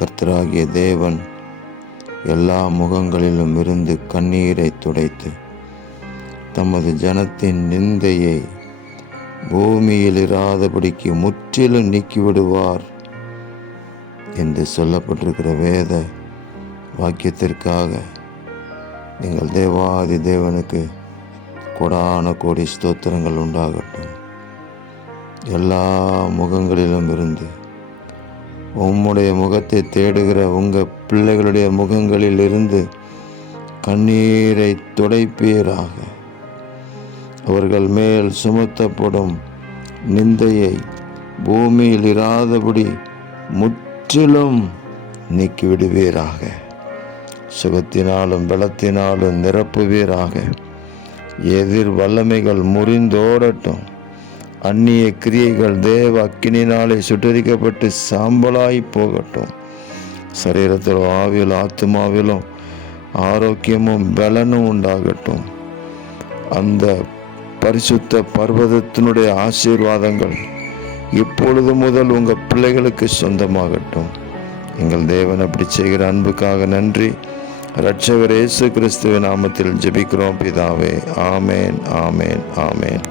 கர்த்தராகிய தேவன் எல்லா முகங்களிலும் இருந்து கண்ணீரை துடைத்து தமது ஜனத்தின் நிந்தையை பூமியில் இராதபடிக்கு முற்றிலும் நீக்கிவிடுவார் என்று சொல்லப்பட்டிருக்கிற வேத வாக்கியத்திற்காக நீங்கள் தேவாதி தேவனுக்கு கொடான கோடி ஸ்தோத்திரங்கள் உண்டாகட்டும். எல்லா முகங்களிலும் இருந்து உம்முடைய முகத்தை தேடுகிற உங்கள் பிள்ளைகளுடைய முகங்களில் இருந்து கண்ணீரை துடைப்பீராக. அவர்கள் மேல் சுமத்தப்படும் நிந்தையை பூமியில் இராதபடி முற்றிலும் நீக்கிவிடுவீராக. சுகத்தினாலும் பலத்தினாலும் நிரப்புவீராக. எதிர் வல்லமைகள் முறிந்தோடட்டும். அந்நிய கிரியைகள் தேவ அக்கினினாலே சுட்டரிக்கப்பட்டு சாம்பலாய் போகட்டும். சரீரத்திலும் ஆவியிலும் ஆத்மாவிலும் ஆரோக்கியமும் பலனும் உண்டாகட்டும். அந்த பரிசுத்த பர்வதத்தினுடைய ஆசீர்வாதங்கள் இப்பொழுது முதல் உங்கள் பிள்ளைகளுக்கு சொந்தமாகட்டும். எங்கள் தேவன் அப்படி செய்கிற அன்புக்காக நன்றி. இரட்சகர் இயேசு கிறிஸ்துவின் நாமத்தில் ஜெபிக்கிறோம் பிதாவே. ஆமேன், ஆமேன், ஆமேன்.